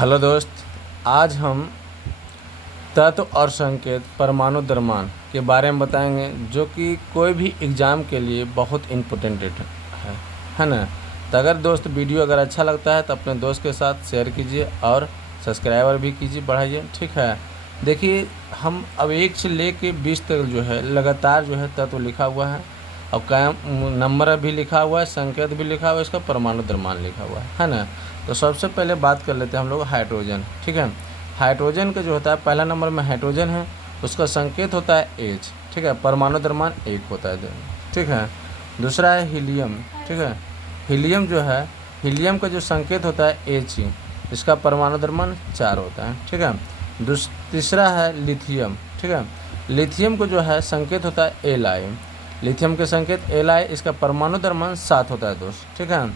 Hello दोस्त, आज हम तत्व और संकेत परमाणु द्रव्यमान के बारे में बताएंगे, जो कि कोई भी एग्ज़ाम के लिए बहुत इम्पोर्टेंट है ना। तो अगर दोस्त वीडियो अगर अच्छा लगता है तो अपने दोस्त के साथ शेयर कीजिए और सब्सक्राइबर भी कीजिए, बढ़ाइए, ठीक है। देखिए, हम अब 1 से लेके 20 तक जो है लगातार जो है तत्व लिखा हुआ है और क्या नंबर भी लिखा हुआ है, संकेत भी लिखा हुआ है, इसका परमाणु द्रव्यमान लिखा हुआ है ना। तो सबसे पहले बात कर लेते हैं हम लोग हाइड्रोजन, ठीक है। हाइड्रोजन का जो होता है पहला नंबर में हाइड्रोजन है, उसका संकेत होता है H, ठीक है। परमाणु द्रव्यमान 1 होता है, ठीक है। दूसरा है हीलियम, ठीक है। हीलियम जो है, हीलियम का जो संकेत होता है He, इसका परमाणु द्रव्यमान 4 होता है, ठीक है। तीसरा है लिथियम, ठीक है। लिथियम को जो है संकेत होता है Li, लिथियम के संकेत Li, इसका परमाणु द्रव्यमान 7 होता है दोस्त, ठीक है।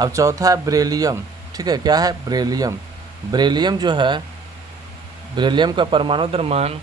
अब चौथा है ब्रेलियम, ठीक है। क्या है? ब्रेलियम। ब्रेलियम जो है, ब्रेलियम का परमाणु द्रव्यमान,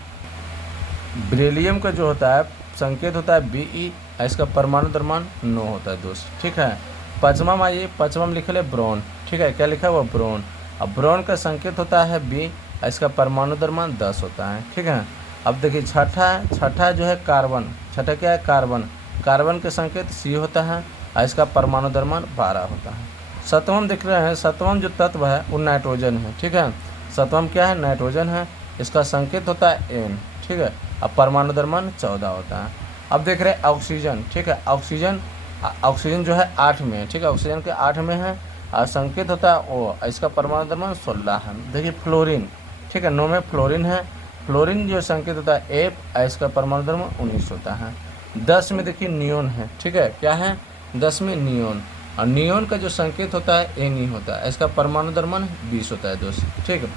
ब्रेलियम का जो होता है संकेत होता है Be, इसका परमाणु द्रव्यमान 9 होता है दोस्त, ठीक है। पाँचवा में आइए, पाँचवा में लिखा है ब्रोन, ठीक है। क्या लिखा हुआ? ब्रोन। अब ब्रोन का संकेत होता है B, इसका परमाणु द्रव्यमान 10 होता है, ठीक है। अब देखिए छठा जो है कार्बन। छठा क्या है? कार्बन। कार्बन के संकेत C होता है और इसका परमाणु द्रव्यमान 12 होता है। सतवम दिख रहे हैं, सतवम जो तत्व है वो नाइट्रोजन है, ठीक है। सतवम क्या है? नाइट्रोजन है, इसका संकेत होता है N, ठीक है। अब परमाणु द्रव्यमान 14 होता है। अब देख रहे हैं ऑक्सीजन, ठीक है। ऑक्सीजन जो है 8 में है, ठीक है। ऑक्सीजन के 8 में है और संकेत होता है O, इसका परमाणु द्रव्यमान 16 है। देखिए फ्लोरीन, ठीक है, 9 में फ्लोरीन है। फ्लोरीन जो संकेत होता है F, इसका परमाणु द्रव्यमान 19 होता है। 10 में देखिए नियोन है, ठीक है। क्या है? 10 में नियोन, और नियोन का जो संकेत होता है Na होता है, इसका परमाणु द्रव्यमान 20 होता है दोस्त, ठीक है।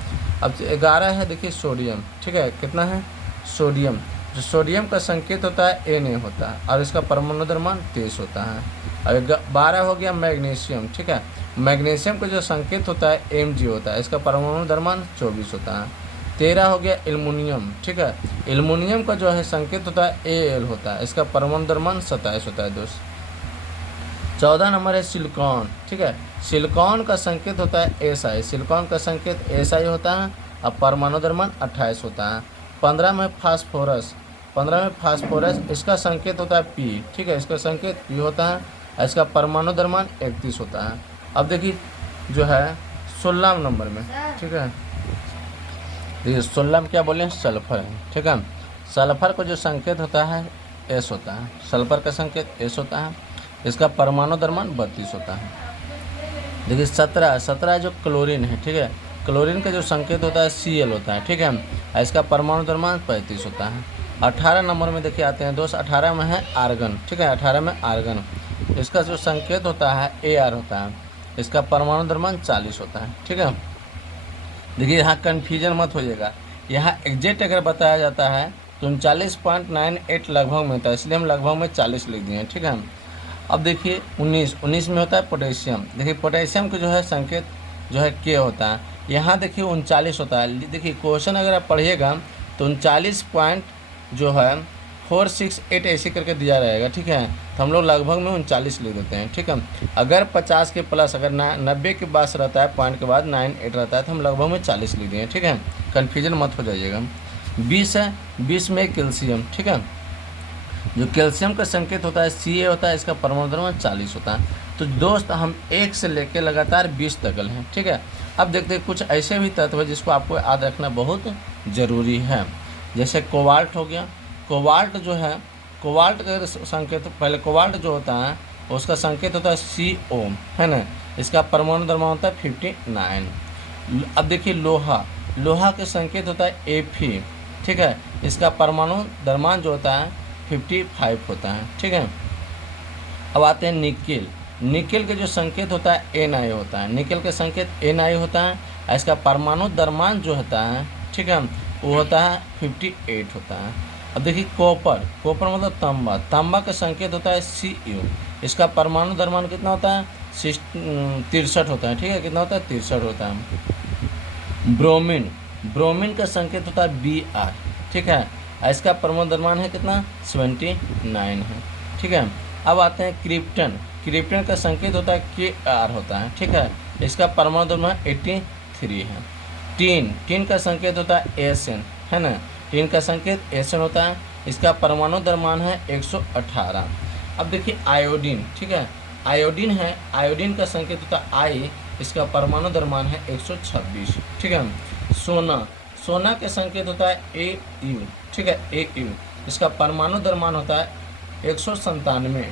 अब 11 है, देखिए सोडियम, ठीक है। कितना है? सोडियम। जो सोडियम का संकेत होता है Na होता है और इसका परमाणु द्रव्यमान 23 होता है। और 12 हो गया मैग्नीशियम, ठीक है। मैग्नीशियम का जो संकेत होता है Mg होता है, इसका परमाणु द्रव्यमान 24 होता है। 13 हो गया एल्युमिनियम, ठीक है। एल्युमिनियम का जो है संकेत होता है Al होता है, इसका परमाणु द्रव्यमान 27 होता है दोस्त। 14 नंबर है सिलिकॉन, ठीक है। सिलिकॉन का संकेत होता है Si, सिलिकॉन का संकेत Si होता है और परमाणु द्रव्यमान 28 होता है। 15 में फास्फोरस, 15 में फास्फोरस, इसका संकेत होता है P, ठीक है। इसका संकेत P होता है, इसका परमाणु द्रव्यमान 31 होता है। अब देखिए जो है 16 नंबर में, ठीक है। देखिए 16 में क्या बोले? सल्फर है, ठीक है। सल्फर को जो संकेत होता है S होता है, सल्फर का संकेत S होता है, इसका परमाणु द्रव्यमान 32 होता है। देखिए 17 जो क्लोरीन है, ठीक है। क्लोरीन का जो संकेत होता है Cl होता है, ठीक है। इसका परमाणु द्रव्यमान 35 होता है। 18 नंबर में देखिए आते हैं दोस्त, 18 में है आर्गन, ठीक है। 18 में आर्गन, इसका जो संकेत होता है Ar होता है, इसका परमाणु द्रव्यमान 40 होता है, ठीक है। देखिए यहाँ कन्फ्यूजन मत होइएगा, यहाँ एग्जैक्ट अगर बताया जाता है तो 39.98 लगभग में होता है, इसलिए हम लगभग में 40 लिख दिए हैं, ठीक है। अब देखिए 19 में होता है पोटेशियम। देखिए पोटेशियम का जो है संकेत जो है K होता है, यहाँ देखिए 39 होता है। देखिए क्वेश्चन अगर आप पढ़िएगा तो 39 पॉइंट जो है 468 ऐसे करके दिया रहेगा, ठीक है। तो हम लोग लगभग में 39 लिख देते हैं, ठीक है। अगर 50 के प्लस, अगर 90 के पास रहता है, पॉइंट के बाद 98 रहता है, तो हम लगभग में 40 लिख देंगे, ठीक है। कन्फ्यूजन मत हो जाइएगा। 20 है, 20 में कैल्शियम, ठीक है। जो कैल्शियम का संकेत होता है Ca होता है, इसका परमाणु द्रव्यमान 40 होता है। तो दोस्त हम 1 से लेकर लगातार 20 तक हैं, ठीक है। अब देखते हैं कुछ ऐसे भी तत्व है जिसको आपको याद रखना बहुत ज़रूरी है, जैसे कोबाल्ट हो गया। कोबाल्ट जो है, कोबाल्ट का संकेत, पहले कोबाल्ट जो होता है उसका संकेत होता है Co, है ना। इसका परमाणु द्रव्यमान होता है 59। अब देखिए लोहा के संकेत होता है Fe, ठीक है। इसका परमाणु द्रव्यमान जो होता है 55 होता है, ठीक है। अब आते हैं निकेल के जो संकेत होता है Na होता है, निकेल के संकेत Na होता है, इसका परमाणु द्रव्यमान जो होता है, ठीक है, वो होता है 58 होता है। अब देखिए कॉपर मतलब तांबा का संकेत होता है Cu, इसका परमाणु द्रव्यमान कितना होता है? 63 होता है, ठीक है। कितना होता है? 63 होता है। ब्रोमीन का संकेत होता है Br, ठीक है। इसका परमाणु द्रव्यमान है कितना? 79 है, ठीक है। अब आते हैं क्रिप्टन का संकेत होता है Kr होता है, ठीक है। इसका परमाणु द्रव्यमान 83 है। टीन, टीन का संकेत होता है एसएन, है ना। टीन का संकेत एसएन होता है। इसका परमाणु द्रव्यमान है 118। अब देखिए आयोडीन, ठीक है, आयोडीन है, आयोडीन का संकेत होता है आई, इसका परमाणु द्रव्यमान है 126, ठीक है। सोना, सोना के संकेत होता है ए यू, ठीक है, ए यू, इसका परमाणु द्रव्यमान होता है 197।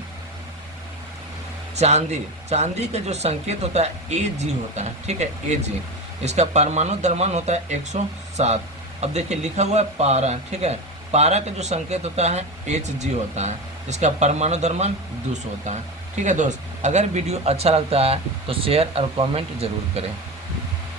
चांदी, चांदी का जो संकेत होता है ए जी होता है, ठीक है, ए जी, इसका परमाणु द्रव्यमान होता है 107। अब देखिए लिखा हुआ है पारा, ठीक है, पारा का जो संकेत होता है एच जी होता है, इसका परमाणु द्रव्यमान 200 होता है। ठीक है दोस्त, अगर वीडियो अच्छा लगता है तो शेयर और कमेंट जरूर करें।